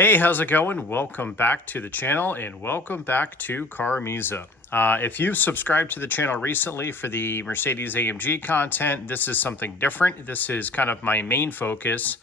Hey, how's it going? Welcome back to the channel and welcome back to CarMiZa. If you've subscribed to the channel recently for the Mercedes-AMG content, this is something different. This is kind of my main focus,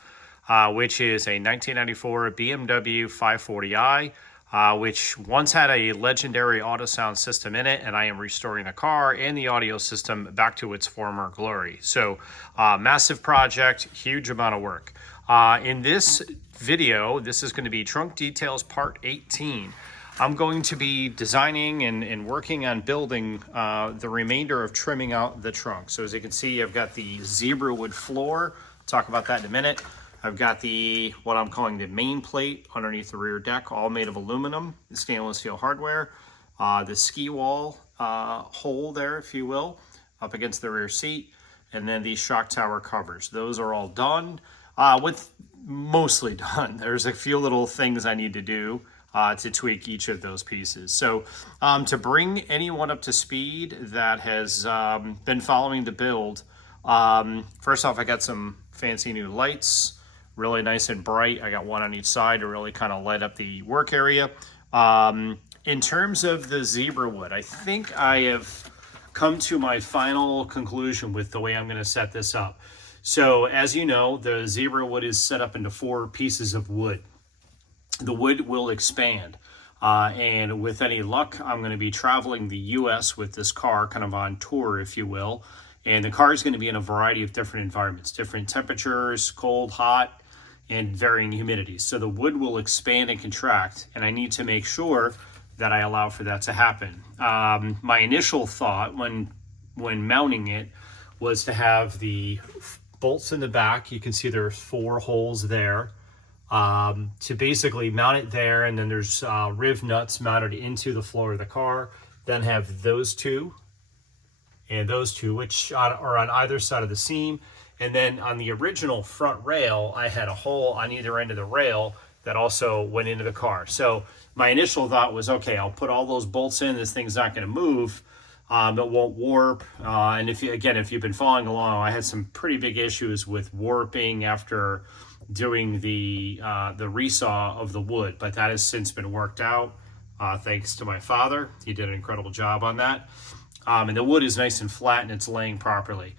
which is a 1994 BMW 540i, which once had a legendary auto sound system in it, and I am restoring the car and the audio system back to its former glory. So massive project, huge amount of work. In this video, this is going to be trunk details part 18. I'm going to be designing and working on building the remainder of trimming out the trunk. So as you can see, I've got the zebra wood floor. I'll talk about that in a minute. I've got what I'm calling the main plate underneath the rear deck, all made of aluminum, stainless steel hardware. The ski wall hole there, if you will, up against the rear seat. And then these shock tower covers. Those are all done. With mostly done. There's a few little things I need to do to tweak each of those pieces. So to bring anyone up to speed that has been following the build, first off, I got some fancy new lights, really nice and bright. I got one on each side to really kind of light up the work area. In terms of the zebra wood, I think I have come to my final conclusion with the way I'm going to set this up. So as you know, the zebra wood is set up into 4 pieces of wood. The wood will expand. And with any luck, I'm going to be traveling the US with this car, kind of on tour, if you will. And the car is going to be in a variety of different environments, different temperatures, cold, hot, and varying humidities. So the wood will expand and contract, and I need to make sure that I allow for that to happen. My initial thought when mounting it was to have the bolts in the back. You can see there's 4 holes there to basically mount it there, and then there's riv nuts mounted into the floor of the car. Then have those 2 and those 2, which are on either side of the seam. And then on the original front rail, I had a hole on either end of the rail that also went into the car. So my initial thought was, okay, I'll put all those bolts in. This thing's not going to move. It won't warp. And if you've been following along, I had some pretty big issues with warping after doing the resaw of the wood, but that has since been worked out thanks to my father. He did an incredible job on that. And the wood is nice and flat and it's laying properly.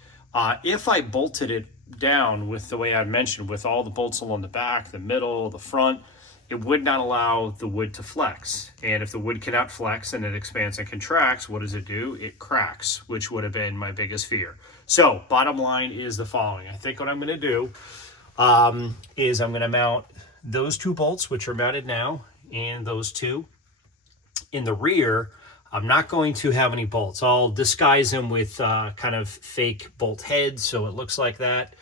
If I bolted it down with the way I mentioned, with all the bolts along the back, the middle, the front, it would not allow the wood to flex. And if the wood cannot flex and it expands and contracts, what does it do? It cracks, which would have been my biggest fear. So bottom line is the following. I think what I'm going to do is I'm going to mount those 2 bolts, which are mounted now, and those 2. In the rear, I'm not going to have any bolts. I'll disguise them with kind of fake bolt heads, so it looks like that,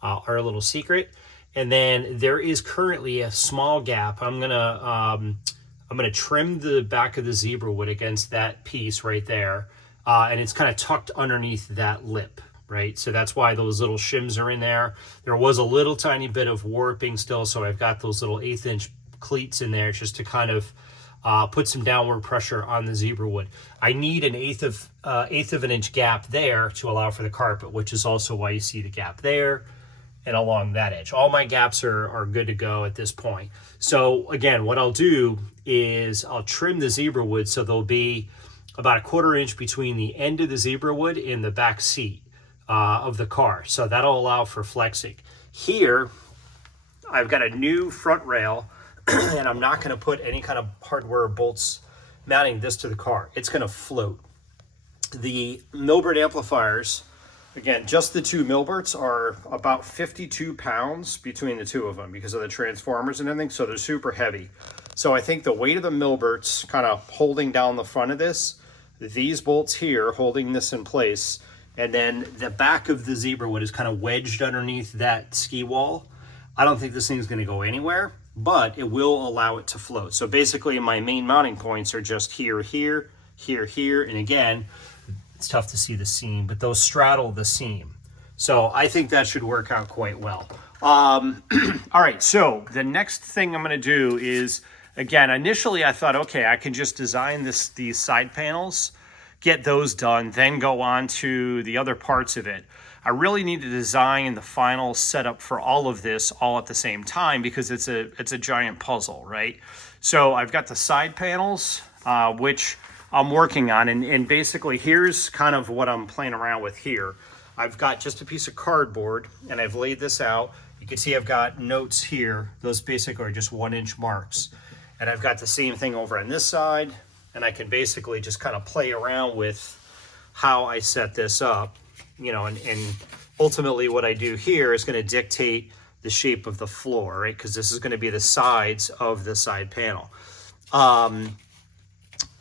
our little secret. And then there is currently a small gap. I'm gonna trim the back of the zebra wood against that piece right there, and it's kind of tucked underneath that lip, right? So that's why those little shims are in there. There was a little tiny bit of warping still, so I've got those little 1/8 inch cleats in there just to kind of put some downward pressure on the zebra wood. I need an eighth of an inch gap there to allow for the carpet, which is also why you see the gap there and along that edge. All my gaps are good to go at this point. So again, what I'll do is I'll trim the zebra wood so there'll be about 1/4 inch between the end of the zebra wood and the back seat of the car. So that'll allow for flexing. Here, I've got a new front rail and I'm not gonna put any kind of hardware bolts mounting this to the car. It's gonna float. The Milbert amplifiers, again, just the 2 Milberts are about 52 pounds between the 2 of them because of the transformers and everything, so they're super heavy. So I think the weight of the Milberts kind of holding down the front of this, these bolts here holding this in place, and then the back of the zebra wood is kind of wedged underneath that ski wall. I don't think this thing's going to go anywhere, but it will allow it to float. So basically my main mounting points are just here, here, here, here, and again, it's tough to see the seam, but those straddle the seam. So I think that should work out quite well. All right, so the next thing I'm gonna do is, again, initially I thought, okay, I can just design these side panels, get those done, then go on to the other parts of it. I really need to design the final setup for all of this all at the same time because it's a giant puzzle, right? So I've got the side panels, which I'm working on, and basically here's kind of what I'm playing around with here. I've got just a piece of cardboard and I've laid this out. You can see I've got notes here. Those basically are just 1-inch marks. And I've got the same thing over on this side, and I can basically just kind of play around with how I set this up, you know, and ultimately what I do here is going to dictate the shape of the floor, right? Because this is going to be the sides of the side panel. And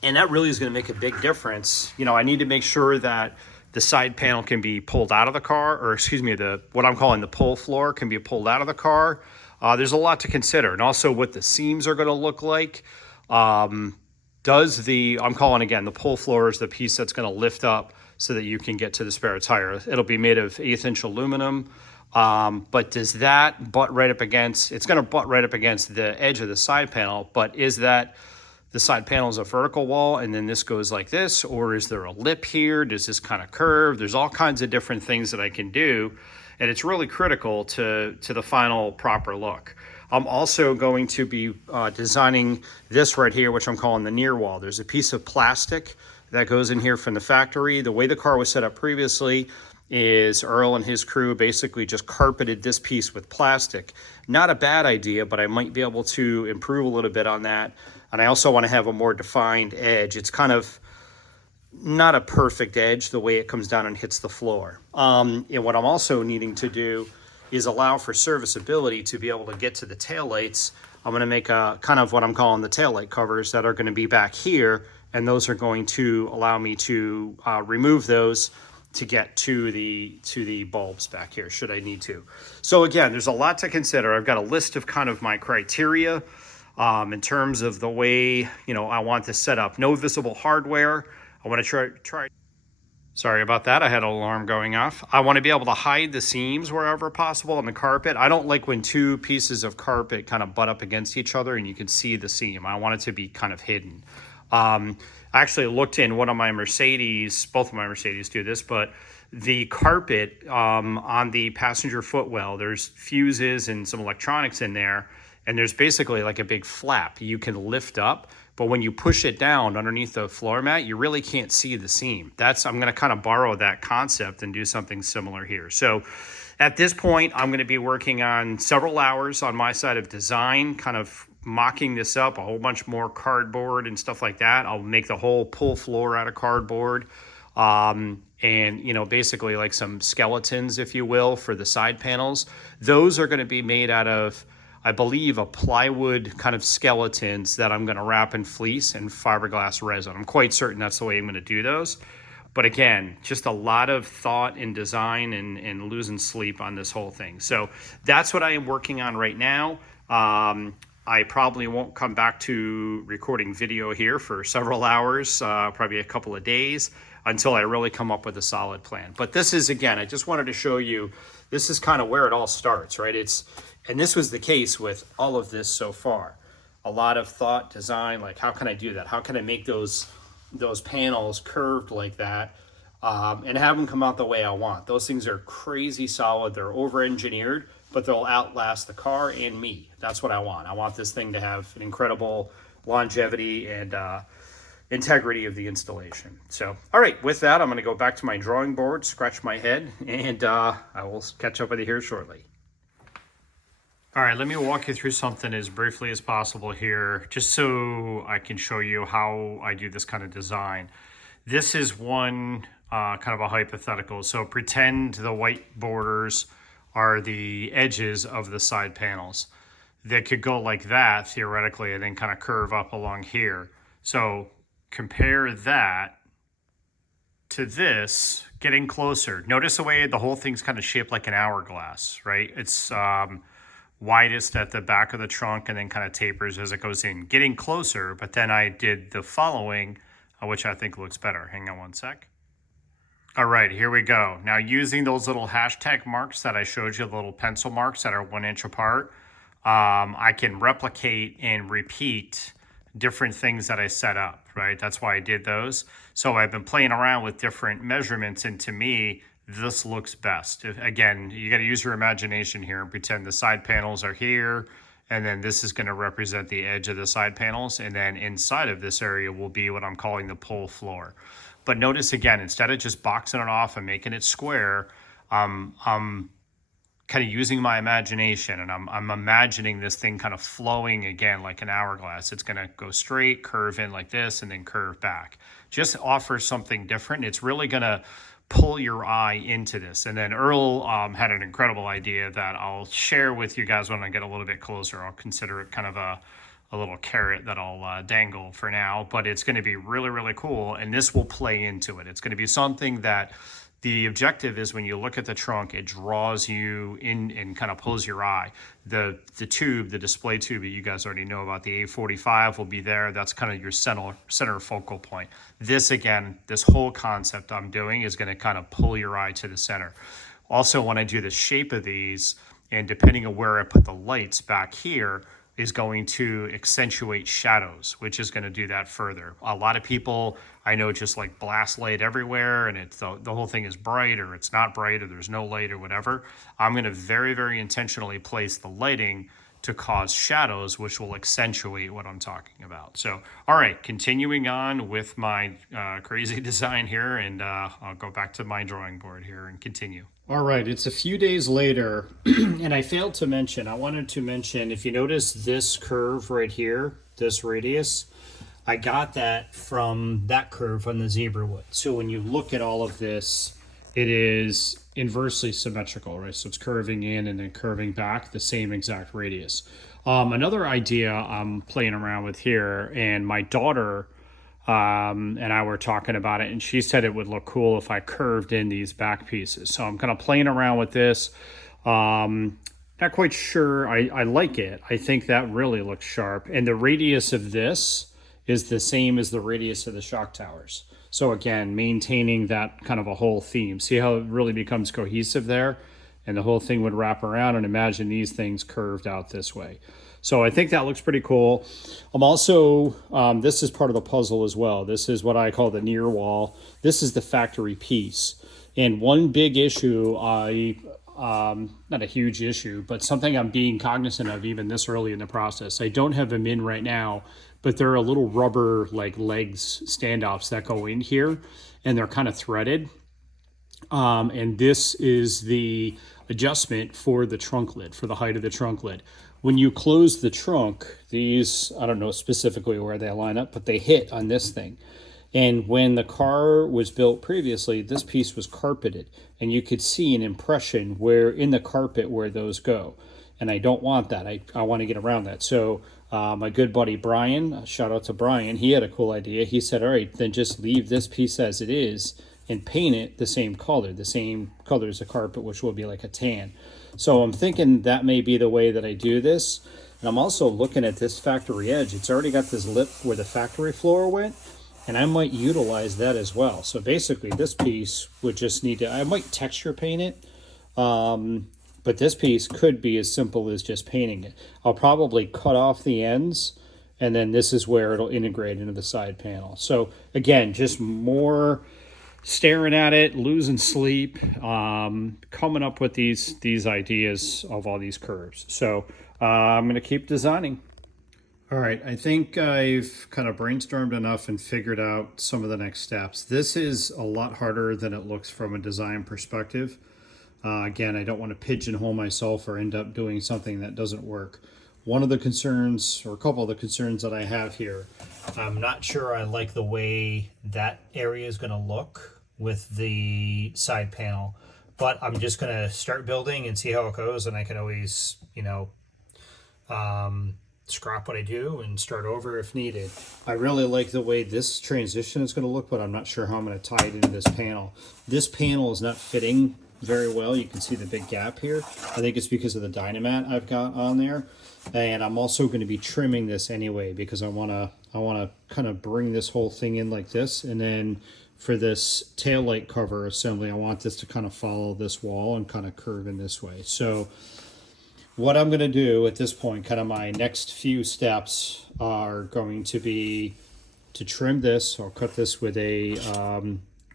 that really is going to make a big difference. You know, I need to make sure that the side panel can be pulled out of the car, or excuse me, what I'm calling the pull floor can be pulled out of the car. There's a lot to consider, and also what the seams are going to look like. I'm calling again, the pull floor is the piece that's going to lift up so that you can get to the spare tire. It'll be made of 1/8-inch aluminum, but does that butt right up against, it's going to butt right up against the edge of the side panel, but is that the side panel is a vertical wall and then this goes like this, or is there a lip here? Does this kind of curve? There's all kinds of different things that I can do, and it's really critical to the final proper look. I'm also going to be designing this right here, which I'm calling the near wall. There's a piece of plastic that goes in here from the factory. The way the car was set up previously is Earl and his crew basically just carpeted this piece with plastic. Not a bad idea, but I might be able to improve a little bit on that. And I also want to have a more defined edge. It's kind of not a perfect edge the way it comes down and hits the floor. And what I'm also needing to do is allow for serviceability to be able to get to the taillights. I'm going to make a kind of what I'm calling the taillight covers that are going to be back here, and those are going to allow me to remove those to get to the bulbs back here should I need to. So again, there's a lot to consider. I've got a list of kind of my criteria in terms of the way, you know, I want this set up. No visible hardware. I want to try. Sorry about that. I had an alarm going off. I want to be able to hide the seams wherever possible on the carpet. I don't like when two pieces of carpet kind of butt up against each other and you can see the seam. I want it to be kind of hidden. I actually looked in one of my Mercedes, both of my Mercedes do this, but the carpet on the passenger footwell, there's fuses and some electronics in there, and there's basically like a big flap you can lift up. But when you push it down underneath the floor mat, you really can't see the seam. I'm going to kind of borrow that concept and do something similar here. So at this point, I'm going to be working on several hours on my side of design, kind of mocking this up, a whole bunch more cardboard and stuff like that. I'll make the whole pull floor out of cardboard. And, you know, basically like some skeletons, if you will, for the side panels. Those are going to be made out of, I believe, a plywood kind of skeletons that I'm going to wrap in fleece and fiberglass resin. I'm quite certain that's the way I'm going to do those. But again, just a lot of thought and design and losing sleep on this whole thing. So that's what I am working on right now. I probably won't come back to recording video here for several hours, probably a couple of days, until I really come up with a solid plan. But this is, again, I just wanted to show you, this is kind of where it all starts, right? And this was the case with all of this so far. A lot of thought, design, like how can I do that? How can I make those panels curved like that and have them come out the way I want? Those things are crazy solid. They're over-engineered, but they'll outlast the car and me. That's what I want. I want this thing to have an incredible longevity and integrity of the installation. So, all right, with that, I'm going to go back to my drawing board, scratch my head, and I will catch up with you here shortly. All right, let me walk you through something as briefly as possible here, just so I can show you how I do this kind of design. This is one kind of a hypothetical. So pretend the white borders are the edges of the side panels. They could go like that, theoretically, and then kind of curve up along here. So compare that to this, getting closer. Notice the way the whole thing's kind of shaped like an hourglass, right? It's widest at the back of the trunk and then kind of tapers as it goes in. Getting closer, but then I did the following, which I think looks better. Hang on one sec. All right, here we go. Now using those little hashtag marks that I showed you, the little pencil marks that are 1 inch apart, I can replicate and repeat different things that I set up, right? That's why I did those. So I've been playing around with different measurements, and to me, this looks best. Again, you got to use your imagination here and pretend the side panels are here, and then this is going to represent the edge of the side panels, and then inside of this area will be what I'm calling the pull floor. But notice again, instead of just boxing it off and making it square, I'm kind of using my imagination, and I'm imagining this thing kind of flowing again like an hourglass. It's going to go straight, curve in like this, and then curve back. Just offer something different. It's really going to pull your eye into this. And then Earl had an incredible idea that I'll share with you guys when I get a little bit closer. I'll consider it kind of a little carrot that I'll dangle for now, but it's going to be really, really cool. And this will play into it. It's going to be something that the objective is when you look at the trunk, it draws you in and kind of pulls your eye. The tube, the display tube that you guys already know about, the A45 will be there. That's kind of your center focal point. This, again, this whole concept I'm doing is going to kind of pull your eye to the center. Also, when I do the shape of these, and depending on where I put the lights back here, is going to accentuate shadows, which is going to do that further. A lot of people I know just like blast light everywhere, and it's the whole thing is bright, or it's not bright, or there's no light or whatever. I'm going to very, very intentionally place the lighting to cause shadows, which will accentuate what I'm talking about. So, all right, continuing on with my crazy design here, and I'll go back to my drawing board here and continue. All right, it's a few days later, and I failed to mention, I wanted to mention, if you notice this curve right here, this radius, I got that from that curve on the zebra wood. So when you look at all of this, it is inversely symmetrical, right? So it's curving in and then curving back the same exact radius. Another idea I'm playing around with here, and my daughter and I were talking about it, and she said it would look cool if I curved in these back pieces. So I'm kind of playing around with this. Not quite sure. I like it. I think that really looks sharp. And the radius of this is the same as the radius of the shock towers. So again, maintaining that kind of a whole theme. See how it really becomes cohesive there? And the whole thing would wrap around, and imagine these things curved out this way. So I think that looks pretty cool. I'm also, this is part of the puzzle as well. This is what I call the near wall. This is the factory piece. And one big issue, not a huge issue, but something I'm being cognizant of even this early in the process. I don't have them in right now, but there are little rubber like legs standoffs that go in here, and they're kind of threaded. And this is the adjustment for the trunk lid, for the height of the trunk lid. When you close the trunk, these, I don't know specifically where they line up, but they hit on this thing. And when the car was built previously, this piece was carpeted, and you could see an impression where in the carpet where those go. And I don't want that. I want to get around that. So my good buddy Brian, shout out to Brian, he had a cool idea. He said, all right, then just leave this piece as it is and paint it the same color as the carpet, which will be like a tan. So I'm thinking that may be the way that I do this. And I'm also looking at this factory edge. It's already got this lip where the factory floor went, and I might utilize that as well. So basically this piece would just need to, I might texture paint it, but this piece could be as simple as just painting it. I'll probably cut off the ends, and then this is where it'll integrate into the side panel. So again, just more staring at it, losing sleep, coming up with these ideas of all these curves. So I'm going to keep designing. All right, I think I've kind of brainstormed enough and figured out some of the next steps. This is a lot harder than it looks from a design perspective. Again, I don't want to pigeonhole myself or end up doing something that doesn't work. One of the concerns, or a couple of the concerns that I have here, I'm not sure I like the way that area is going to look with the side panel, but I'm just going to start building and see how it goes, and I can always, scrap what I do and start over if needed. I really like the way this transition is going to look, but I'm not sure how I'm going to tie it into this panel. This panel is not fitting very well. You can see the big gap here. I think it's because of the Dynamat I've got on there. And I'm also going to be trimming this anyway, because I want to kind of bring this whole thing in like this. And then for this tail light cover assembly, I want this to kind of follow this wall and kind of curve in this way. So what I'm going to do at this point, kind of my next few steps, are going to be to trim this. I'll cut this with a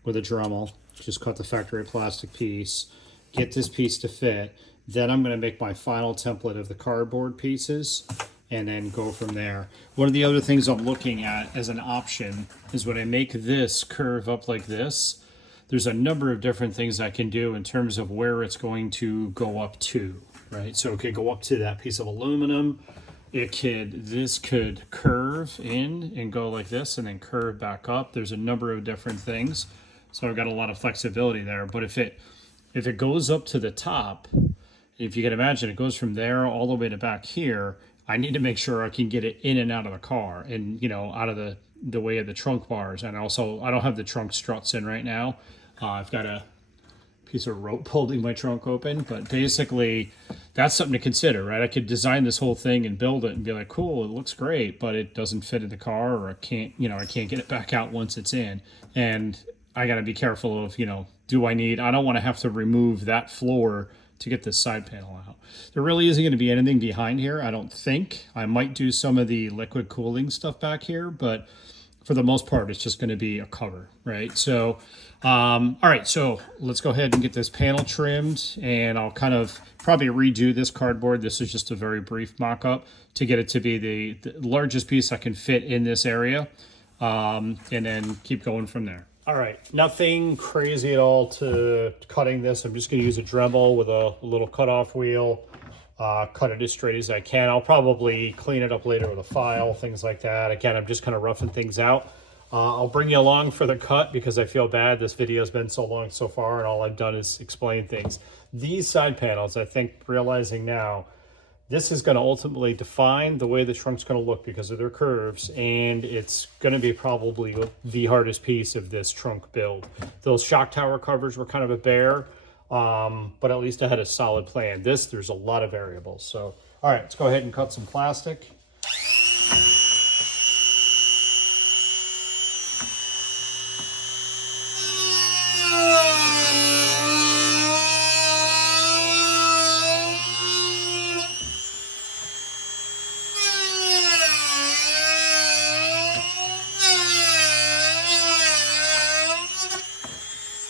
Dremel. just cut the factory plastic piece, get this piece to fit. Then I'm going to make my final template of the cardboard pieces and then go from there. One of the other things I'm looking at as an option is when I make this curve up like this, there's a number of different things I can do in terms of where it's going to go up to, right? So it could go up to that piece of aluminum. This could curve in and go like this and then curve back up. There's a number of different things. So I've got a lot of flexibility there. But if it goes up to the top, if you can imagine, it goes from there all the way to back here, I need to make sure I can get it in and out of the car and, you know, out of the way of the trunk bars. And also, I don't have the trunk struts in right now. I've got a piece of rope holding my trunk open, but basically that's something to consider, right? I could design this whole thing and build it and be like, cool, it looks great, but it doesn't fit in the car, or I can't get it back out once it's in. And I got to be careful of, you know, I don't want to have to remove that floor to get this side panel out. There really isn't going to be anything behind here, I don't think. I might do some of the liquid cooling stuff back here, but for the most part, it's just going to be a cover, right? So, all right, so let's go ahead and get this panel trimmed, and I'll kind of probably redo this cardboard. This is just a very brief mock-up to get it to be the largest piece I can fit in this area, and then keep going from there. All right, nothing crazy at all to cutting this. I'm just going to use a Dremel with a little cutoff wheel. Cut it as straight as I can. I'll probably clean it up later with a file, things like that. Again, I'm just kind of roughing things out. I'll bring you along for the cut because I feel bad. This video has been so long so far, and all I've done is explain things. These side panels, I think, realizing now, this is going to ultimately define the way the trunk's going to look because of their curves, and it's going to be probably the hardest piece of this trunk build. Those shock tower covers were kind of a bear, but at least I had a solid plan. There's a lot of variables. So, all right, let's go ahead and cut some plastic.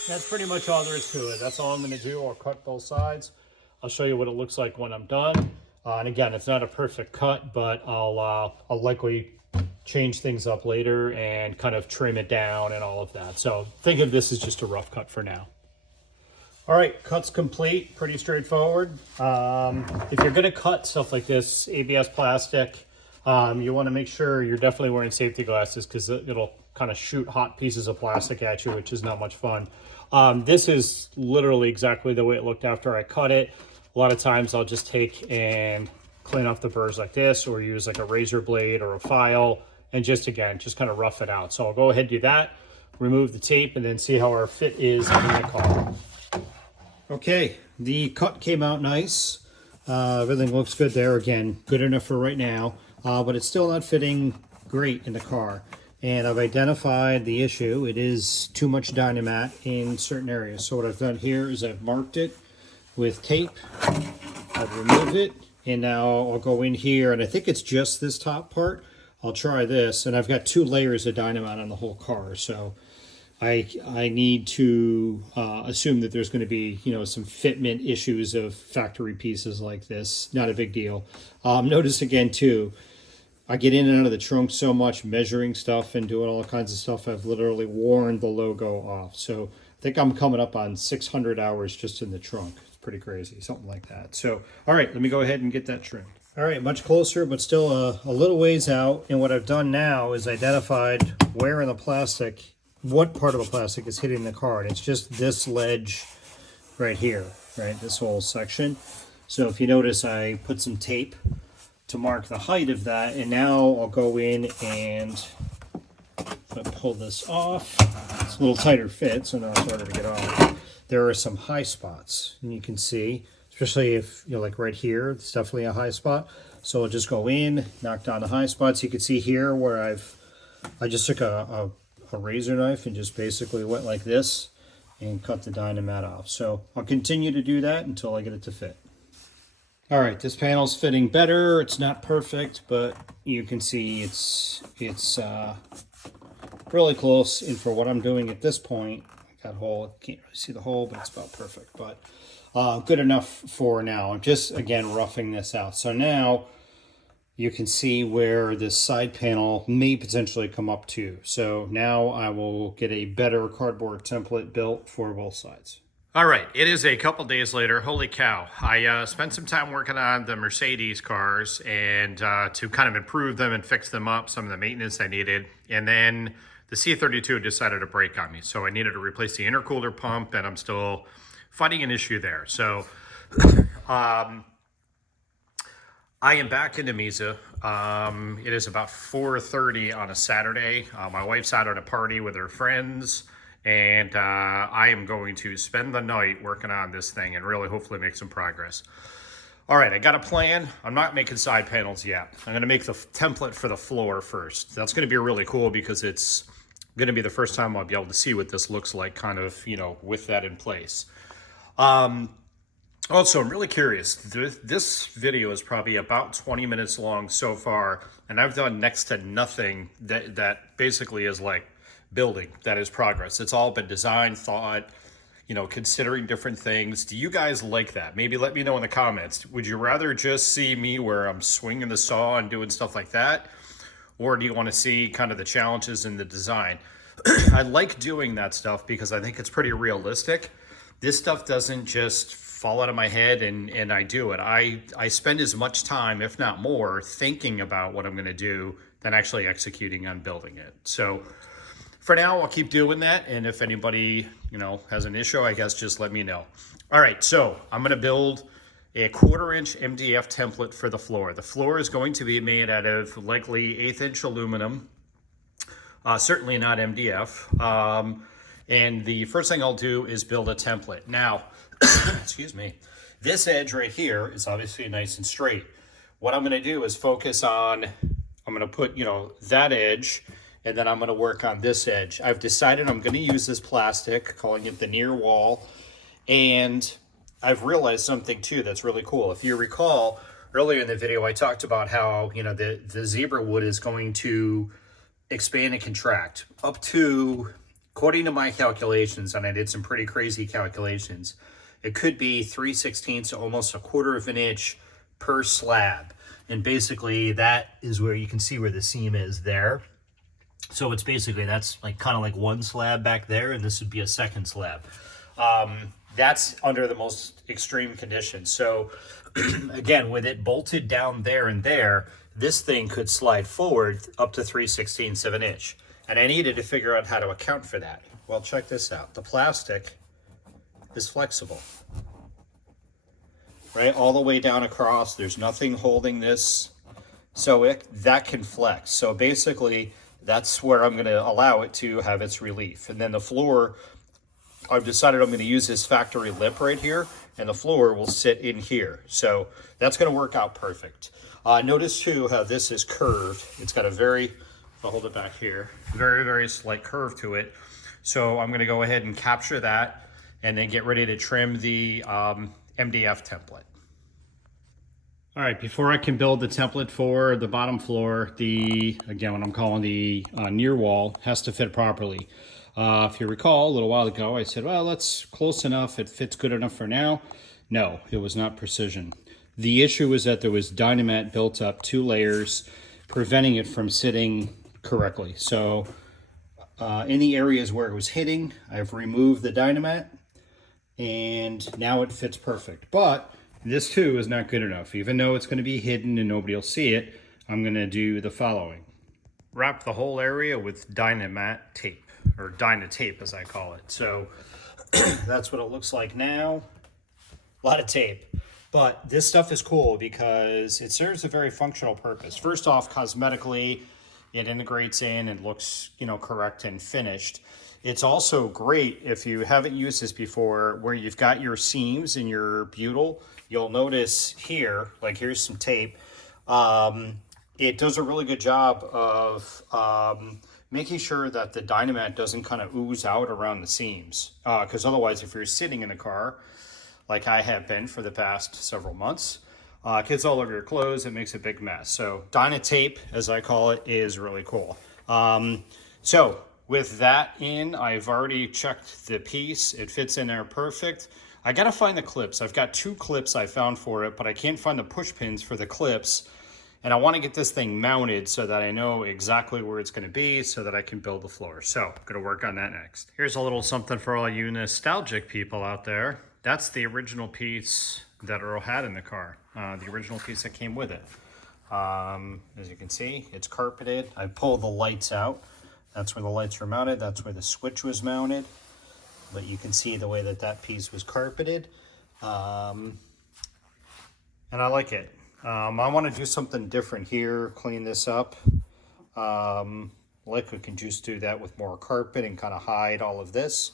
That's pretty much all there is to it. That's all I'm going to do. I'll cut both sides. I'll show you what it looks like when I'm done. And again, it's not a perfect cut, but I'll likely change things up later and kind of trim it down and all of that. So think of this as just a rough cut for now. All right, cut's complete. Pretty straightforward. If you're going to cut stuff like this, ABS plastic, you want to make sure you're definitely wearing safety glasses because it'll kind of shoot hot pieces of plastic at you, which is not much fun. This is literally exactly the way it looked after I cut it. A lot of times I'll just take and clean off the burrs like this, or use like a razor blade or a file, and just kind of rough it out. So I'll go ahead and do that, remove the tape, and then see how our fit is in the car. Okay, the cut came out nice. Everything looks good there. Again, good enough for right now, but it's still not fitting great in the car. And I've identified the issue. It is too much Dynamat in certain areas. So what I've done here is I've marked it with tape. I've removed it, and now I'll go in here, and I think it's just this top part. I'll try this, and I've got 2 layers of Dynamat on the whole car. So I need to assume that there's going to be, you know, some fitment issues of factory pieces like this. Not a big deal. Notice again too, I get in and out of the trunk so much, measuring stuff and doing all kinds of stuff, I've literally worn the logo off. So I think I'm coming up on 600 hours just in the trunk. It's pretty crazy, something like that. So, all right, let me go ahead and get that trimmed. All right, much closer, but still a little ways out. And what I've done now is identified where in the plastic, what part of the plastic is hitting the car. And it's just this ledge right here, right? This whole section. So if you notice, I put some tape to mark the height of that, and now I'll go in and pull this off. It's a little tighter fit, so now it's harder to get off. There are some high spots, and you can see, especially if you're like right here, it's definitely a high spot. So I'll just go in, knock down the high spots. You can see here where I just took a razor knife and just basically went like this and cut the Dynamat off. So I'll continue to do that until I get it to fit. All right, this panel's fitting better. It's not perfect, but you can see it's really close. And for what I'm doing at this point, that hole. Can't really see the hole, but it's about perfect. But good enough for now. I'm just, again, roughing this out. So now you can see where this side panel may potentially come up to. So now I will get a better cardboard template built for both sides. All right, it is a couple days later. Holy cow. I spent some time working on the Mercedes cars and to kind of improve them and fix them up, some of the maintenance I needed. And then the C32 decided to break on me. So I needed to replace the intercooler pump, and I'm still fighting an issue there. So I am back into CarMiZa. It is about 4:30 on a Saturday. My wife's out at a party with her friends, and I am going to spend the night working on this thing and really hopefully make some progress. All right, I got a plan. I'm not making side panels yet. I'm going to make the template for the floor first. That's going to be really cool because it's going to be the first time I'll be able to see what this looks like, kind of, you know, with that in place. Also, I'm really curious. This video is probably about 20 minutes long so far, and I've done next to nothing that basically is like building, that is progress. It's all been design, thought, you know, considering different things. Do you guys like that? Maybe let me know in the comments. Would you rather just see me where I'm swinging the saw and doing stuff like that? Or do you want to see kind of the challenges in the design? I like doing that stuff because I think it's pretty realistic. This stuff doesn't just fall out of my head and I do it. I spend as much time, if not more, thinking about what I'm going to do than actually executing on building it. So for now, I'll keep doing that. And if anybody, you know, has an issue, I guess just let me know. All right, so I'm going to build a 1/4-inch MDF template for the floor. The floor is going to be made out of likely 1/8-inch aluminum, certainly not MDF. And the first thing I'll do is build a template. Now, excuse me, this edge right here is obviously nice and straight. What I'm going to do is focus on, I'm going to put, you know, that edge, and then I'm going to work on this edge. I've decided I'm going to use this plastic, calling it the near wall. And I've realized something too that's really cool. If you recall, earlier in the video, I talked about how, you know, the zebra wood is going to expand and contract up to, according to my calculations, and I did some pretty crazy calculations, it could be 3/16 to almost 1/4 of an inch per slab. And basically that is where you can see where the seam is there. So it's basically, that's like kind of like one slab back there, and this would be a second slab. That's under the most extreme conditions. So again, with it bolted down there and there, this thing could slide forward up to 3/16 of an inch. And I needed to figure out how to account for that. Well, check this out. The plastic is flexible, right? All the way down across, there's nothing holding this. So that can flex. So basically, that's where I'm gonna allow it to have its relief. And then the floor, I've decided I'm gonna use this factory lip right here, and the floor will sit in here. So that's gonna work out perfect. Notice too how this is curved. It's got a very, I'll hold it back here, very, very slight curve to it. So I'm gonna go ahead and capture that and then get ready to trim the MDF template. All right, before I can build the template for the bottom floor, again, what I'm calling the near wall has to fit properly. If you recall, a little while ago, I said, well, that's close enough. It fits good enough for now. No, it was not precision. The issue was that there was Dynamat built up 2 layers, preventing it from sitting correctly. So in the areas where it was hitting, I've removed the Dynamat, and now it fits perfect. But this too is not good enough. Even though it's going to be hidden and nobody will see it, I'm going to do the following. Wrap the whole area with Dynamat tape, or Dyna-tape as I call it. So that's what it looks like now. A lot of tape. But this stuff is cool because it serves a very functional purpose. First off, cosmetically, it integrates in and looks, you know, correct and finished. It's also great if you haven't used this before, where you've got your seams in your butyl. You'll notice here, like here's some tape. It does a really good job of making sure that the Dynamat doesn't kind of ooze out around the seams. Because otherwise, if you're sitting in a car, like I have been for the past several months, gets all over your clothes, it makes a big mess. So Dyna-tape, as I call it, is really cool. So with that in, I've already checked the piece. It fits in there perfect. I gotta find the clips. I've got 2 clips I found for it, but I can't find the push pins for the clips. And I want to get this thing mounted so that I know exactly where it's going to be so that I can build the floor. So I'm going to work on that next. Here's a little something for all you nostalgic people out there. That's the original piece that Earl had in the car. The original piece that came with it. As you can see, it's carpeted. I pulled the lights out. That's where the lights were mounted. That's where the switch was mounted. But you can see the way that that piece was carpeted. And I like it. I want to do something different here, clean this up. Like we can just do that with more carpet and kind of hide all of this.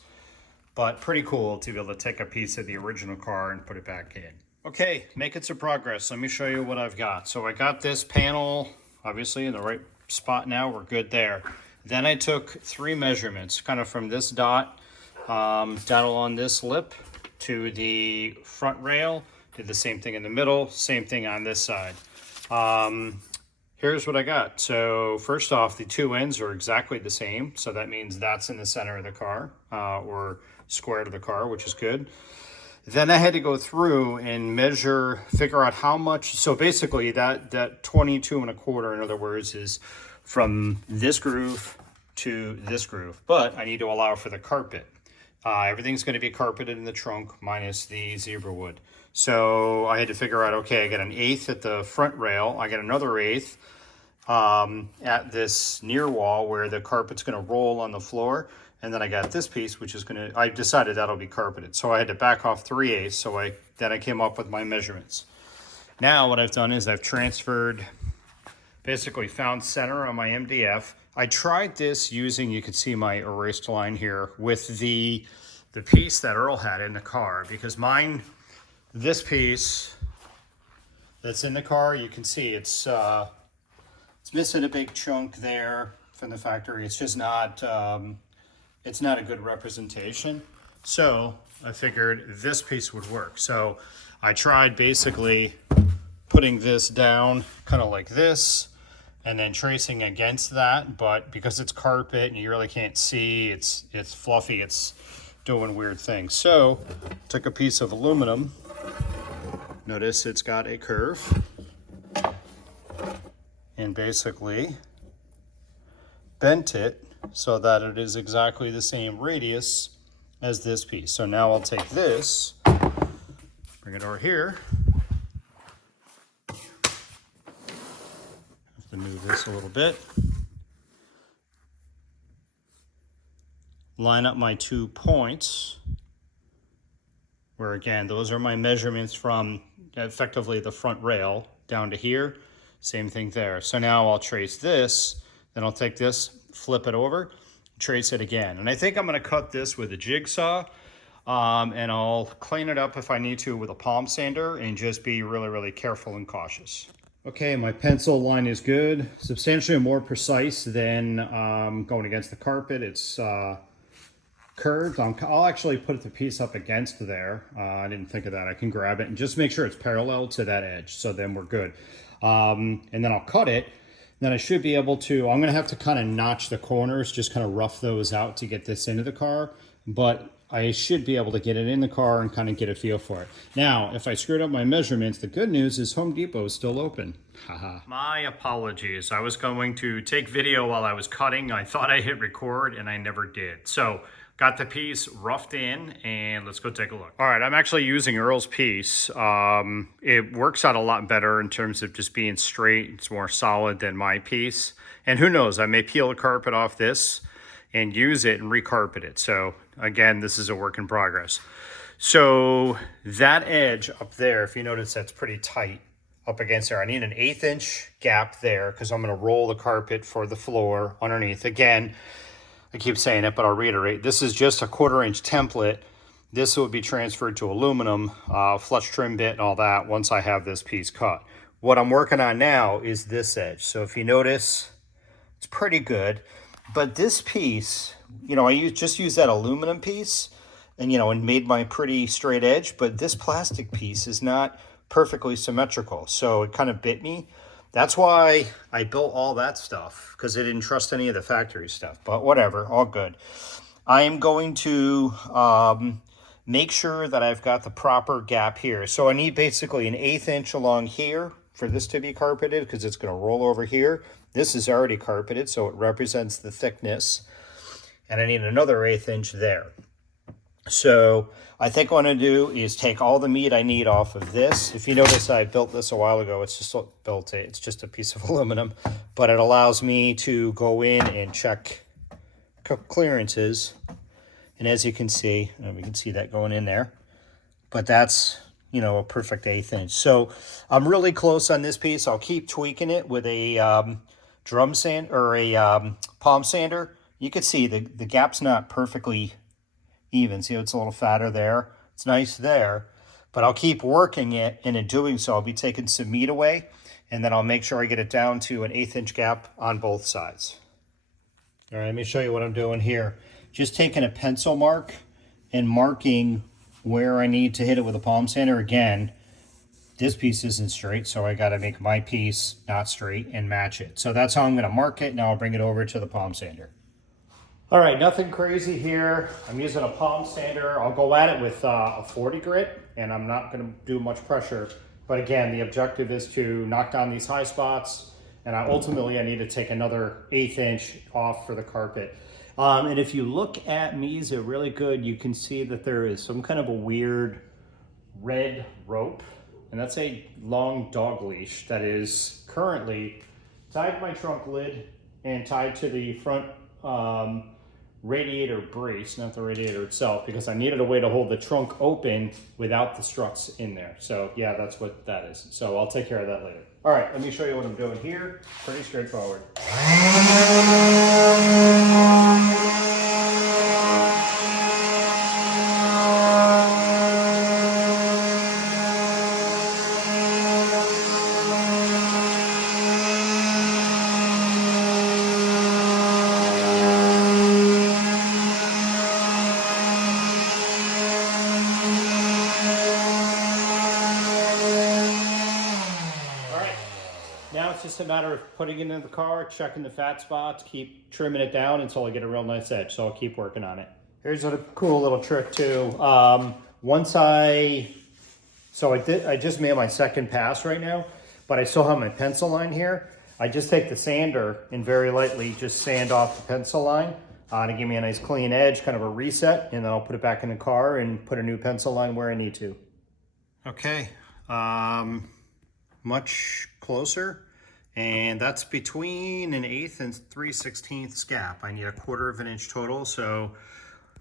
But pretty cool to be able to take a piece of the original car and put it back in. Okay, making some progress. Let me show you what I've got. So I got this panel, obviously in the right spot now. We're good there. Then I took 3 measurements, kind of from this dot down along this lip to the front rail. Did the same thing in the middle, same thing on this side. Here's what I got. So first off, the 2 ends are exactly the same. So that means that's in the center of the car, or square of the car, which is good. Then I had to go through and measure, figure out how much. So basically that 22 1/4, in other words, is from this groove to this groove. But I need to allow for the carpet. Everything's going to be carpeted in the trunk minus the zebra wood. So I had to figure out, okay, I got an 1/8 at the front rail. I got another 1/8 at this near wall where the carpet's going to roll on the floor. And then I got this piece, which is going to, I decided that'll be carpeted. So I had to back off 3/8. So then I came up with my measurements. Now what I've done is I've transferred, basically found center on my MDF. I tried this using, you can see my erased line here, with the piece that Earl had in the car, because mine, this piece that's in the car, you can see it's missing a big chunk there from the factory. It's just not, it's not a good representation. So I figured this piece would work. So I tried basically putting this down kind of like this, and then tracing against that, but because it's carpet and you really can't see, it's fluffy, it's doing weird things. So took a piece of aluminum. Notice it's got a curve, and basically bent it so that it is exactly the same radius as this piece. So now I'll take this, bring it over here. Have to move this a little bit. Line up my 2 points, where again, those are my measurements from effectively the front rail down to here. Same thing there. So now I'll trace this, then I'll take this, flip it over, trace it again. And I think I'm going to cut this with a jigsaw, and I'll clean it up if I need to with a palm sander, and just be really, really careful and cautious. Okay, my pencil line is good. Substantially more precise than going against the carpet. It's curved. I'll actually put the piece up against there. I didn't think of that. I can grab it and just make sure it's parallel to that edge. So then we're good. And then I'll cut it. Then I should be able to, I'm going to have to kind of notch the corners, just kind of rough those out to get this into the car. But I should be able to get it in the car and kind of get a feel for it. Now, if I screwed up my measurements, the good news is Home Depot is still open. Haha. My apologies. I was going to take video while I was cutting. I thought I hit record and I never did. So got the piece roughed in, and let's go take a look. All right, I'm actually using Earl's piece. It works out a lot better in terms of just being straight. It's more solid than my piece. And who knows, I may peel the carpet off this and use it and recarpet it. So again, this is a work in progress. So that edge up there, if you notice, that's pretty tight up against there. I need an 1/8 inch gap there because I'm going to roll the carpet for the floor underneath. Again, I keep saying it, but I'll reiterate. This is just a 1/4 inch template. This will be transferred to aluminum, flush trim bit and all that once I have this piece cut. What I'm working on now is this edge. So if you notice, it's pretty good. But this piece, you know, I just used that aluminum piece and, you know, and made my pretty straight edge. But this plastic piece is not perfectly symmetrical. So it kind of bit me. That's why I built all that stuff, because I didn't trust any of the factory stuff. But whatever, all good. I am going to make sure that I've got the proper gap here. So I need basically an 1/8 inch along here for this to be carpeted, because it's going to roll over here. This is already carpeted, so it represents the thickness. And I need another 1/8 inch there. So I think what I'm going to do is take all the meat I need off of this. If you notice, I built this a while ago. It's just a piece of aluminum, but it allows me to go in and check clearances. And as you can see, we can see that going in there, but that's, you know, a perfect 1/8 inch. So I'm really close on this piece. I'll keep tweaking it with a drum sand or a palm sander. You can see the gap's not perfectly even. See how it's a little fatter there? It's nice there, but I'll keep working it, and in doing so, I'll be taking some meat away, and then I'll make sure I get it down to an 1/8 inch gap on both sides. All right, let me show you what I'm doing here. Just taking a pencil mark and marking where I need to hit it with a palm sander. Again, this piece isn't straight, so I got to make my piece not straight and match it. So that's how I'm going to mark it. Now I'll bring it over to the palm sander. All right, nothing crazy here. I'm using a palm sander. I'll go at it with a 40 grit, and I'm not going to do much pressure. But again, the objective is to knock down these high spots, and ultimately I need to take another 1/8 inch off for the carpet. And if you look at CarMiZa really good, you can see that there is some kind of a weird red rope, and that's a long dog leash that is currently tied to my trunk lid and tied to the front radiator brace, not the radiator itself, because I needed a way to hold the trunk open without the struts in there. So yeah, that's what that is. So I'll take care of that later. All right, let me show you what I'm doing here. Pretty straightforward. Now it's just a matter of putting it in the car, checking the fat spots, keep trimming it down until I get a real nice edge. So I'll keep working on it. Here's a cool little trick too. I just made my second pass right now, but I still have my pencil line here. I just take the sander and very lightly just sand off the pencil line to give me a nice clean edge, kind of a reset, and then I'll put it back in the car and put a new pencil line where I need to. Okay, much closer. And that's between an 1/8 and 3/16 gap. I need a 1/4 inch total. So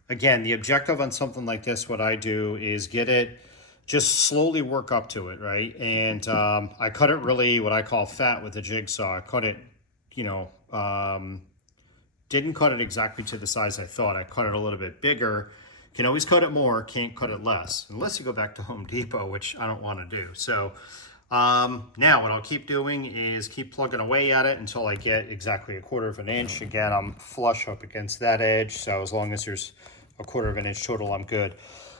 again, the objective on something like this, what I do is get it, just slowly work up to it, right? And I cut it really what I call fat with a jigsaw. I cut it, didn't cut it exactly to the size I thought. I cut it a little bit bigger. Can always cut it more, can't cut it less. Unless you go back to Home Depot, which I don't want to do. So now what I'll keep doing is keep plugging away at it until I get exactly a 1/4 inch. Again, I'm flush up against that edge, so as long as there's a 1/4 inch total, I'm good.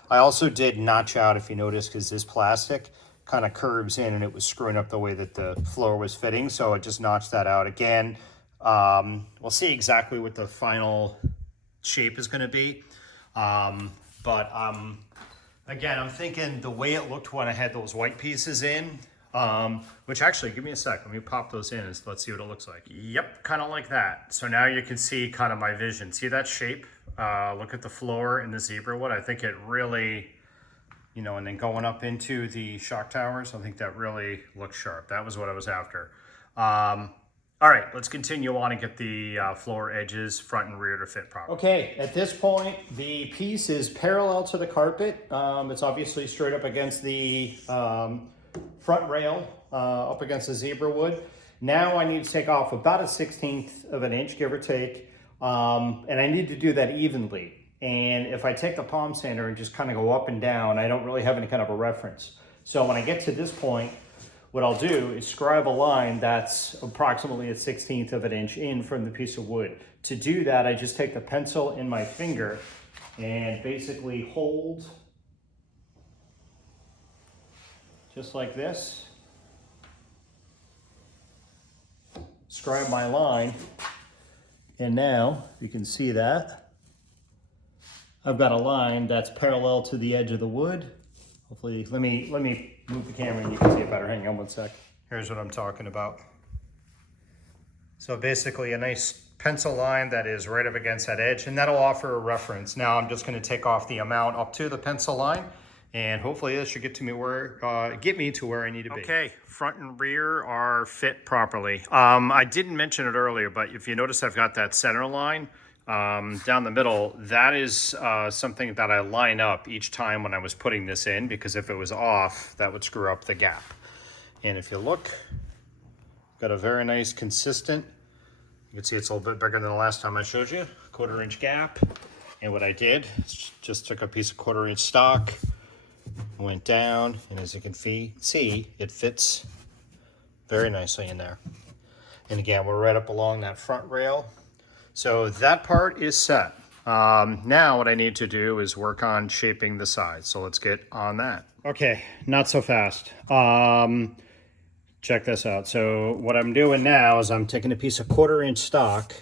I also did notch out, if you notice, because this plastic kind of curves in and it was screwing up the way that the floor was fitting, so I just notched that out. Again, we'll see exactly what the final shape is going to be, again, I'm thinking the way it looked when I had those white pieces in, which actually, give me a sec. Let me pop those in and let's see what it looks like. Yep, kind of like that. So now you can see kind of my vision. See that shape? Look at the floor in the zebra wood. I think it really, and then going up into the shock towers, I think that really looks sharp. That was what I was after. All right, let's continue on and get the floor edges, front and rear, to fit properly. Okay, at this point, the piece is parallel to the carpet. It's obviously straight up against the front rail, up against the zebra wood. Now I need to take off about a 1/16 inch, give or take, and I need to do that evenly. And if I take the palm sander and just kind of go up and down, I don't really have any kind of a reference. So when I get to this point, what I'll do is scribe a line that's approximately a 1/16 inch in from the piece of wood. To do that, I just take the pencil in my finger and basically hold just like this. scribe my line. And now you can see that I've got a line that's parallel to the edge of the wood. Hopefully, let me move the camera and you can see it better. Hang on one sec. Here's what I'm talking about. So basically a nice pencil line that is right up against that edge, and that'll offer a reference. Now I'm just going to take off the amount up to the pencil line, and hopefully this should get me to where I need to be. Okay, front and rear are fit properly. I didn't mention it earlier, but if you notice, I've got that center line down the middle. That is something that I line up each time when I was putting this in, because if it was off, that would screw up the gap. And if you look, got a very nice consistent, you can see it's a little bit bigger than the last time I showed you, 1/4 inch gap. And what I did is just took a piece of 1/4 inch stock, went down, and as you can see, it fits very nicely in there. And again, we're right up along that front rail. So that part is set. Now what I need to do is work on shaping the sides. So let's get on that. Okay, not so fast. Check this out. So what I'm doing now is I'm taking a piece of 1/4 inch stock,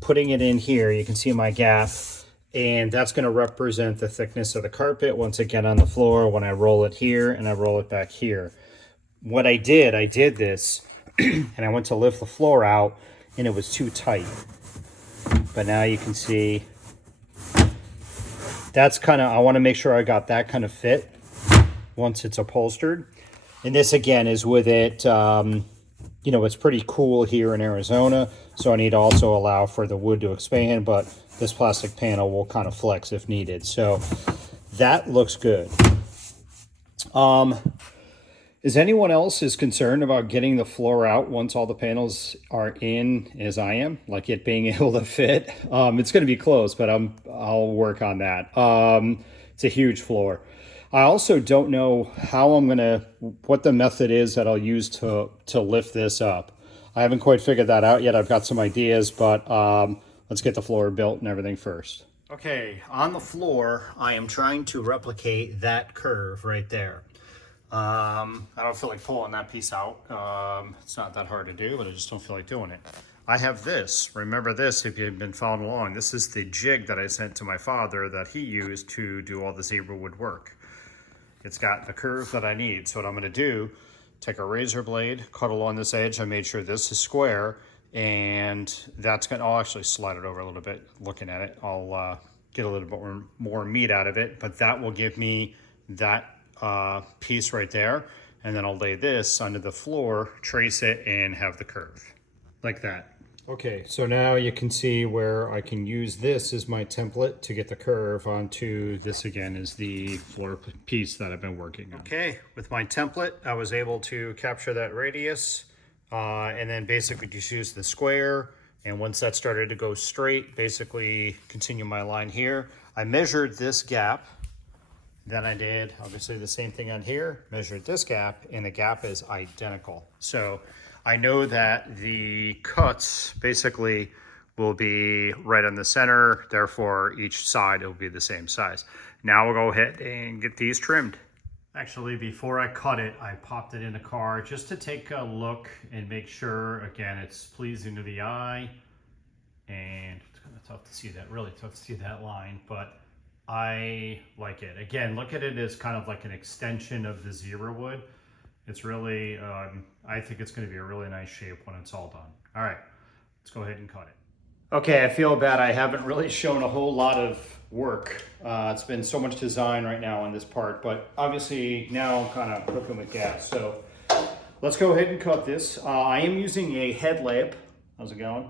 putting it in here. You can see my gap, and that's going to represent the thickness of the carpet once again on the floor when I roll it here and I roll it back here. What I did this and I went to lift the floor out and it was too tight. But now you can see that's kind of, I want to make sure I got that kind of fit once it's upholstered. And this again is with it, you know, it's pretty cool here in Arizona, so I need to also allow for the wood to expand, but this plastic panel will kind of flex if needed. So that looks good. Is anyone else concerned about getting the floor out once all the panels are in as I am, like it being able to fit? It's going to be close, but I'll work on that. It's a huge floor. I also don't know what the method is that I'll use to lift this up. I haven't quite figured that out yet. I've got some ideas, but let's get the floor built and everything first. Okay, on the floor, I am trying to replicate that curve right there. I don't feel like pulling that piece out. It's not that hard to do, but I just don't feel like doing it. I have this. Remember this if you've been following along. This is the jig that I sent to my father that he used to do all the zebra wood work. It's got the curve that I need. So what I'm going to do, take a razor blade, cut along this edge. I made sure this is square, and that's going to, I'll actually slide it over a little bit looking at it. I'll get a little bit more meat out of it, but that will give me that piece right there. And then I'll lay this under the floor, trace it, and have the curve like that. Okay, so now you can see where I can use this as my template to get the curve onto this. Again is the floor piece that I've been working on. Okay, with my template, I was able to capture that radius and then basically just use the square. And once that started to go straight, basically continue my line here. I measured this gap. Then I did obviously the same thing on here, measured this gap, and the gap is identical. So I know that the cuts basically will be right on the center, therefore each side will be the same size. Now we'll go ahead and get these trimmed. Actually, before I cut it, I popped it in the car just to take a look and make sure, again, it's pleasing to the eye. And it's kind of tough to see that, really tough to see that line, but I like it. Again, look at it as kind of like an extension of the zebra wood. It's really, I think it's going to be a really nice shape when it's all done. All right, let's go ahead and cut it. Okay, I feel bad I haven't really shown a whole lot of work. It's been so much design right now on this part, but obviously now I'm kind of cooking with gas. So let's go ahead and cut this. I am using a headlamp. How's it going?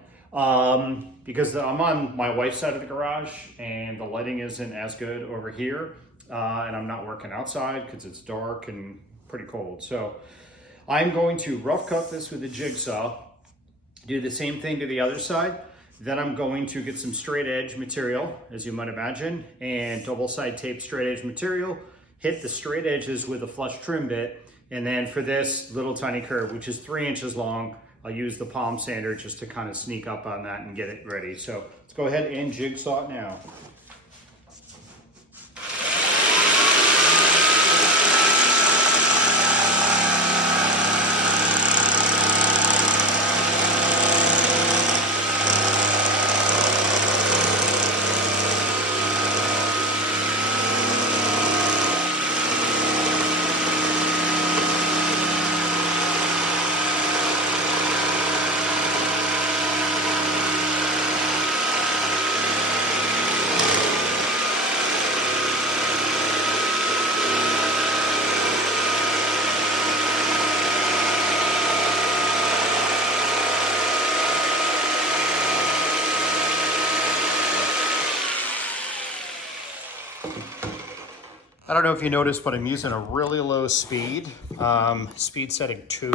Because I'm on my wife's side of the garage and the lighting isn't as good over here. And I'm not working outside because it's dark and pretty cold. So I'm going to rough cut this with a jigsaw, do the same thing to the other side. Then I'm going to get some straight edge material, as you might imagine, and double side tape straight edge material, hit the straight edges with a flush trim bit. And then for this little tiny curve, which is 3 inches long, I'll use the palm sander just to kind of sneak up on that and get it ready. So let's go ahead and jigsaw it now. I don't know if you noticed, but I'm using a really low speed, speed setting 2,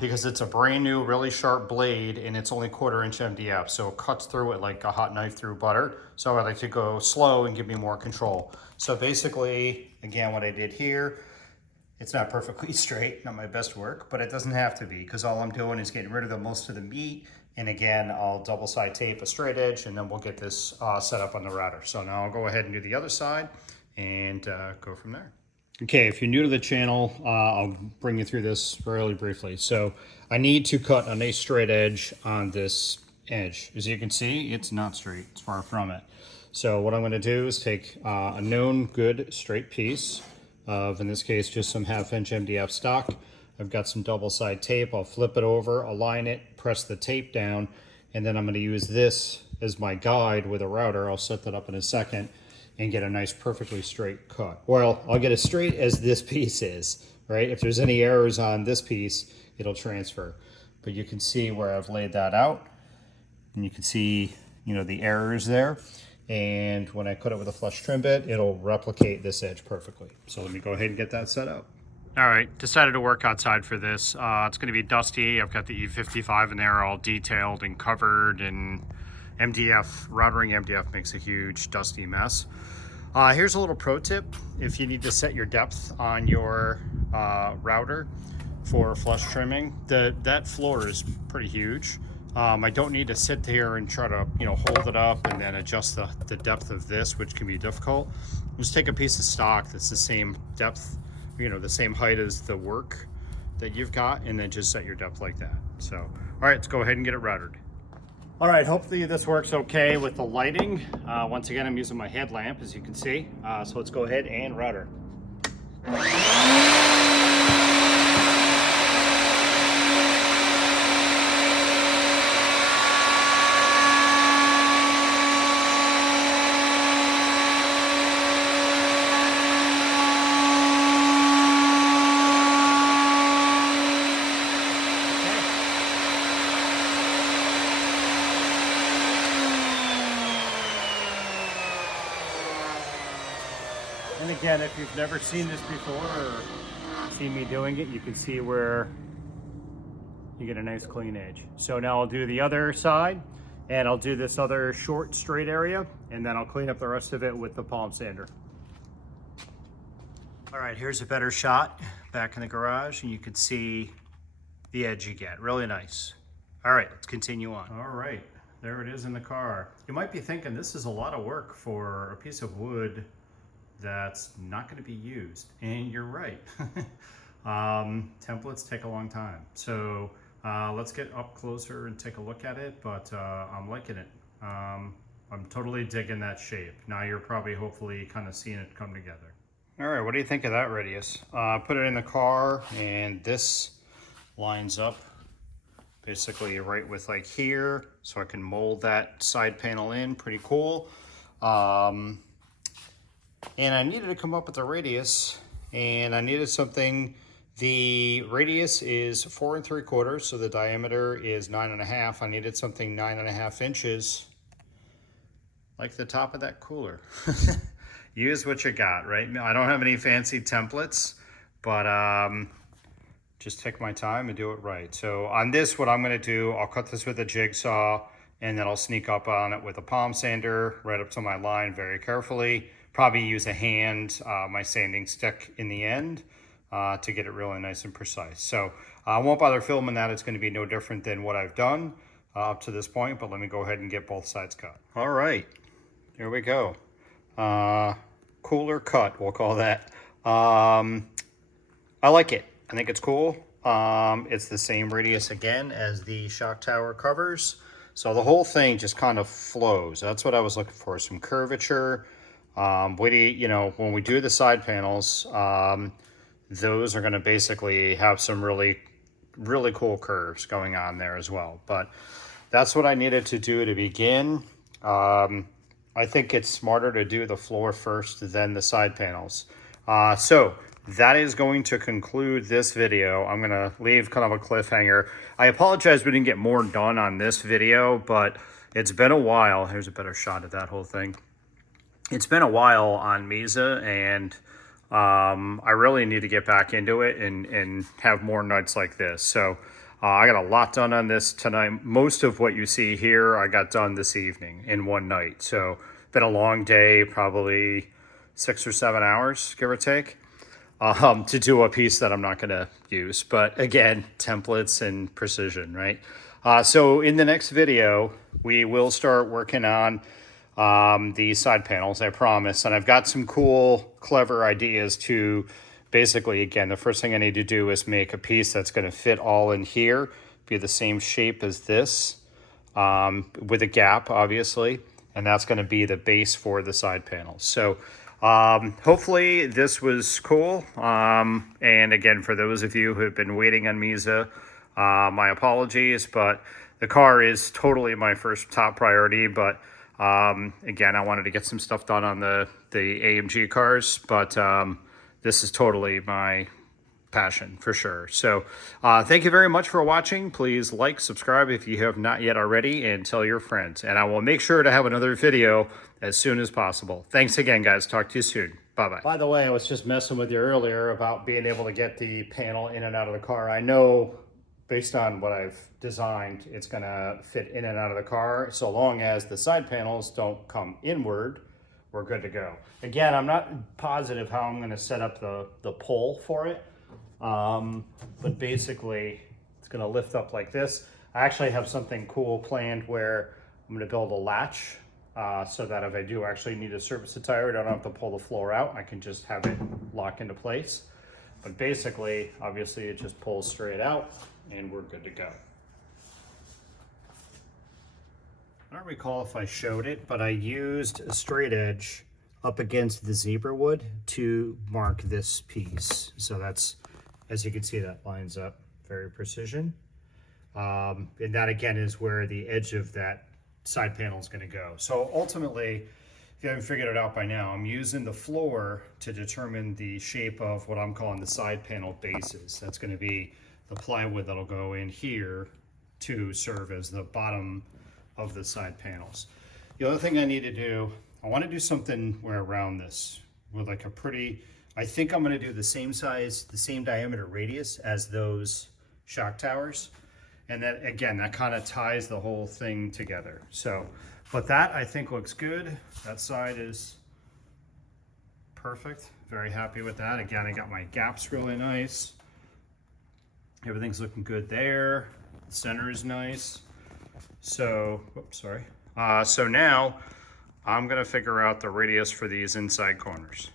because it's a brand new, really sharp blade and it's only 1/4 inch MDF. So it cuts through it like a hot knife through butter. So I like to go slow and give me more control. So basically, again, what I did here, it's not perfectly straight, not my best work, but it doesn't have to be because all I'm doing is getting rid of most of the meat. And again, I'll double side tape a straight edge and then we'll get this set up on the router. So now I'll go ahead and do the other side and go from there. Okay, if you're new to the channel, I'll bring you through this really briefly. So I need to cut a nice straight edge on this edge. As you can see, it's not straight, it's far from it. So what I'm gonna do is take a known good straight piece of, in this case, just some 1/2 inch MDF stock. I've got some double side tape. I'll flip it over, align it, press the tape down, and then I'm gonna use this as my guide with a router. I'll set that up in a second and get a nice perfectly straight cut. Well, I'll get as straight as this piece is, right? If there's any errors on this piece, it'll transfer. But you can see where I've laid that out, and you can see, you know, the errors there. And when I cut it with a flush trim bit, it'll replicate this edge perfectly. So let me go ahead and get that set up. All right, decided to work outside for this. It's gonna be dusty. I've got the E55 in there all detailed and covered, and MDF, routering MDF makes a huge dusty mess. Here's a little pro tip. If you need to set your depth on your router for flush trimming, that floor is pretty huge. I don't need to sit here and try to, you know, hold it up and then adjust the depth of this, which can be difficult. Just take a piece of stock that's the same depth, you know, the same height as the work that you've got, and then just set your depth like that. So, all right, let's go ahead and get it routered. All right, hopefully this works okay with the lighting. Once again, I'm using my headlamp, as you can see. So let's go ahead and router. And again, if you've never seen this before or seen me doing it, you can see where you get a nice clean edge. So now I'll do the other side, and I'll do this other short straight area, and then I'll clean up the rest of it with the palm sander. All right, here's a better shot back in the garage, and you can see the edge you get. Really nice. All right, let's continue on. All right, there it is in the car. You might be thinking this is a lot of work for a piece of wood that's not going to be used, and you're right. Templates take a long time, so let's get up closer and take a look at it, but I'm liking it. I'm totally digging that shape. Now you're probably hopefully kind of seeing it come together. All right, what do you think of that radius? Put it in the car, and this lines up basically right with like here, so I can mold that side panel in. Pretty cool. And I needed to come up with a radius, and I needed something. The radius is 4 3/4, so the diameter is 9.5. I needed something 9.5 inches, like the top of that cooler. Use what you got, right? I don't have any fancy templates, but just take my time and do it right. So on this, what I'm gonna do, I'll cut this with a jigsaw, and then I'll sneak up on it with a palm sander, right up to my line very carefully. Probably use a hand, my sanding stick in the end, to get it really nice and precise. So I won't bother filming that. It's going to be no different than what I've done up to this point, but let me go ahead and get both sides cut. All right, here we go. Cooler cut, we'll call that. I like it. I think it's cool. It's the same radius again as the shock tower covers. So the whole thing just kind of flows. That's what I was looking for, some curvature. You know, when we do the side panels, those are going to basically have some really cool curves going on there as well. But that's what I needed to do to begin. I think it's smarter to do the floor first, then the side panels. So that is going to conclude this video. I'm going to leave kind of a cliffhanger. I apologize we didn't get more done on this video, but it's been a while. Here's a better shot of that whole thing. it's been a while on CarMiZa, and I really need to get back into it and have more nights like this. So I got a lot done on this tonight. Most of what you see here, I got done this evening in one night. So been a long day, probably 6 or 7 hours, give or take, to do a piece that I'm not going to use. But again, templates and precision, right? So in the next video, we will start working on the side panels, I promise. And I've got some cool, clever ideas to basically, again, the first thing I need to do is make a piece that's going to fit all in here, be the same shape as this, with a gap, obviously. And that's going to be the base for the side panels. So hopefully this was cool. And again, for those of you who have been waiting on CarMiZa, my apologies, but the car is totally my first top priority. But again, I wanted to get some stuff done on the AMG cars, but this is totally my passion for sure. So thank you very much for watching. Please like, subscribe if you have not yet already, and tell your friends. And I will make sure to have another video as soon as possible. Thanks again, guys. Talk to you soon. Bye-bye. By the way, I was just messing with you earlier about being able to get the panel in and out of the car. I know based on what I've designed, it's gonna fit in and out of the car. So long as the side panels don't come inward, we're good to go. Again, I'm not positive how I'm gonna set up the pole for it. But basically it's gonna lift up like this. I actually have something cool planned where I'm gonna build a latch so that if I do actually need to service the tire, I don't have to pull the floor out. I can just have it lock into place. But basically, obviously it just pulls straight out and we're good to go. I don't recall if I showed it, but I used a straight edge up against the zebra wood to mark this piece. So that's, as you can see, that lines up very precision. And that again is where the edge of that side panel is going to go. So ultimately, if you haven't figured it out by now, I'm using the floor to determine the shape of what I'm calling the side panel bases. That's going to be the plywood that'll go in here to serve as the bottom of the side panels. The other thing I need to do, I want to do something where around this with like a pretty, I think I'm going to do the same size, the same diameter radius as those shock towers. And that, again, that kind of ties the whole thing together. So, but that I think looks good. That side is perfect. Very happy with that. Again, I got my gaps really nice. Everything's looking good there. The center is nice. So, oops, sorry. So now I'm gonna figure out the radius for these inside corners.